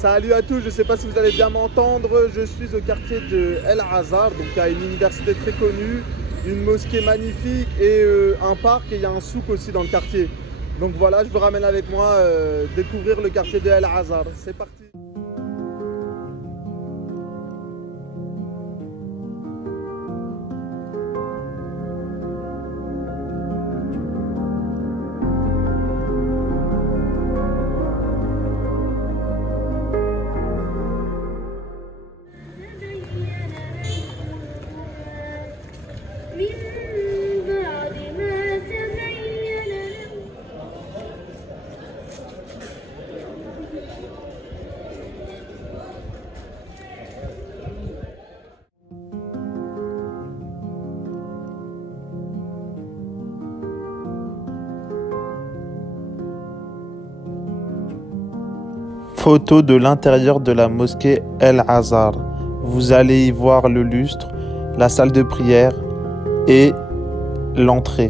Salut à tous, je ne sais pas si vous allez bien m'entendre, je suis au quartier de El Azhar, donc il y a une université très connue, une mosquée magnifique et un parc, et il y a un souk aussi dans le quartier. Donc voilà, je vous ramène avec moi découvrir le quartier de El Azhar. C'est parti. Photo de l'intérieur de la mosquée El Azhar. Vous allez y voir le lustre, la salle de prière et l'entrée.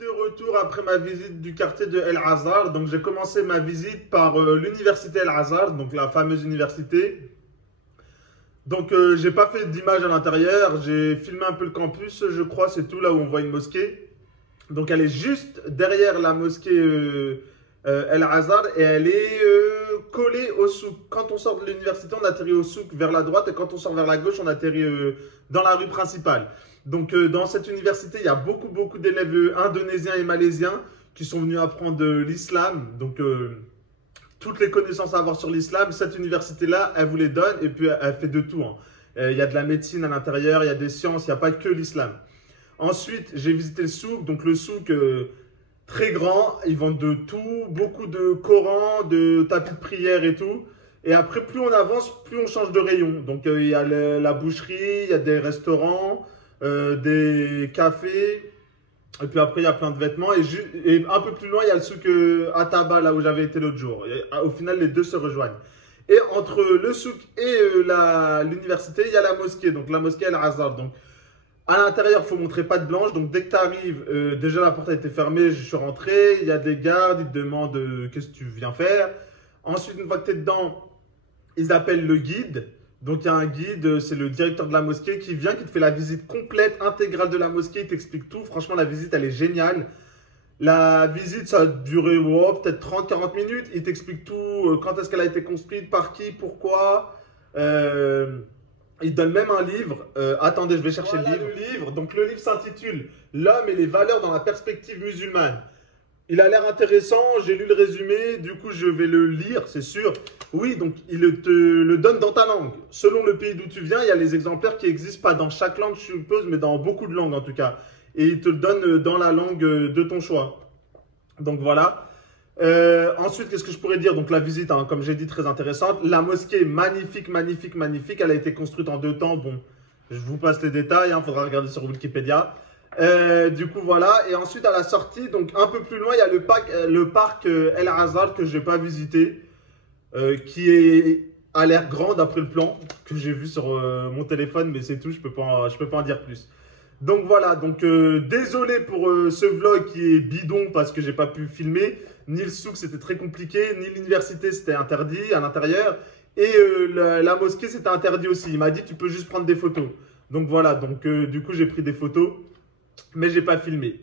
De retour après ma visite du quartier de El Azhar, donc j'ai commencé ma visite par l'université El Azhar, donc la fameuse université. Donc j'ai pas fait d'image à l'intérieur, j'ai filmé un peu le campus, je crois, c'est tout, là où on voit une mosquée. Donc elle est juste derrière la mosquée El Azhar et elle est collée au souk. Quand on sort de l'université, on atterrit au souk vers la droite et quand on sort vers la gauche, on atterrit dans la rue principale. Donc dans cette université, il y a beaucoup d'élèves indonésiens et malaisiens qui sont venus apprendre l'islam. Donc toutes les connaissances à avoir sur l'islam, cette université-là, elle vous les donne et puis elle fait de tout. Hein. Il y a de la médecine à l'intérieur, il y a des sciences, il n'y a pas que l'islam. Ensuite, j'ai visité le souk. Donc le souk, très grand, ils vendent de tout, beaucoup de Coran, de tapis de prière et tout. Et après, plus on avance, plus on change de rayon. Donc il y a la boucherie, il y a des restaurants, des cafés. Et puis après, il y a plein de vêtements. Et un peu plus loin, il y a le souk Ataba, là où j'avais été l'autre jour. Et, au final, les deux se rejoignent. Et entre le souk et l'université, il y a la mosquée. Donc la mosquée El Azhar. Donc à l'intérieur, il faut montrer patte blanche. Donc dès que tu arrives, déjà la porte a été fermée, je suis rentré. Il y a des gardes, ils te demandent qu'est-ce que tu viens faire. Ensuite, une fois que tu es dedans, ils appellent le guide. Donc il y a un guide, c'est le directeur de la mosquée qui vient, qui te fait la visite complète, intégrale de la mosquée, il t'explique tout. Franchement, la visite, elle est géniale. La visite, ça a duré peut-être 30-40 minutes. Il t'explique tout, quand est-ce qu'elle a été construite, par qui, pourquoi. Il te donne même un livre. Attendez, je vais chercher le livre. Donc le livre s'intitule « L'homme et les valeurs dans la perspective musulmane ». Il a l'air intéressant, j'ai lu le résumé, du coup je vais le lire, c'est sûr. Oui, donc il te le donne dans ta langue. Selon le pays d'où tu viens, il y a les exemplaires qui n'existent pas dans chaque langue, je suppose, mais dans beaucoup de langues en tout cas. Et il te le donne dans la langue de ton choix. Donc voilà. Ensuite, qu'est-ce que je pourrais dire? Donc la visite, hein, comme j'ai dit, très intéressante. La mosquée, magnifique. Elle a été construite en 2 temps. Bon, je vous passe les détails, il faudra regarder sur Wikipédia. Du coup voilà, et ensuite à la sortie, donc un peu plus loin, il y a le parc El Azhar que je n'ai pas visité, qui a l'air grand d'après le plan que j'ai vu sur mon téléphone, mais c'est tout, je peux pas en dire plus. Donc voilà, donc désolé pour ce vlog qui est bidon parce que j'ai pas pu filmer, ni le souk c'était très compliqué, ni l'université c'était interdit à l'intérieur, et la mosquée c'était interdit aussi, il m'a dit tu peux juste prendre des photos. Donc voilà, donc du coup j'ai pris des photos. Mais j'ai pas filmé.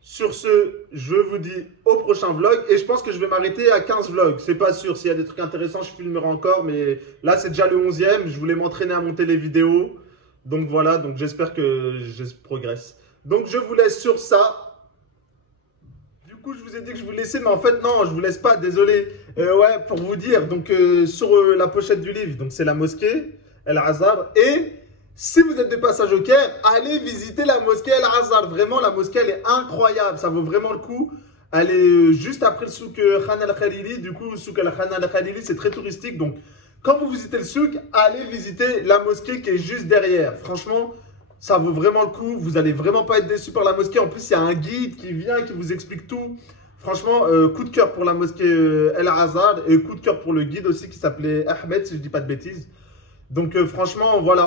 Sur ce, je vous dis au prochain vlog. Et je pense que je vais m'arrêter à 15 vlogs. C'est pas sûr. S'il y a des trucs intéressants, je filmerai encore. Mais là, c'est déjà le 11e. Je voulais m'entraîner à monter les vidéos. Donc voilà. Donc j'espère que je progresse. Donc je vous laisse sur ça. Du coup, je vous ai dit que je vous laissais. Mais en fait, non, je vous laisse pas. Désolé. Ouais, pour vous dire. Donc sur la pochette du livre, donc c'est la mosquée El Azhar. Et si vous êtes de passage au Caire, allez visiter la mosquée El Azhar. Vraiment, la mosquée, elle est incroyable. Ça vaut vraiment le coup. Elle est juste après le souk Khan al-Khalili. Du coup, le souk Khan al-Khalili, c'est très touristique. Donc, quand vous visitez le souk, allez visiter la mosquée qui est juste derrière. Franchement, ça vaut vraiment le coup. Vous allez vraiment pas être déçus par la mosquée. En plus, il y a un guide qui vient, qui vous explique tout. Franchement, coup de cœur pour la mosquée El Azhar et coup de cœur pour le guide aussi qui s'appelait Ahmed, si je dis pas de bêtises. Donc, franchement, voilà.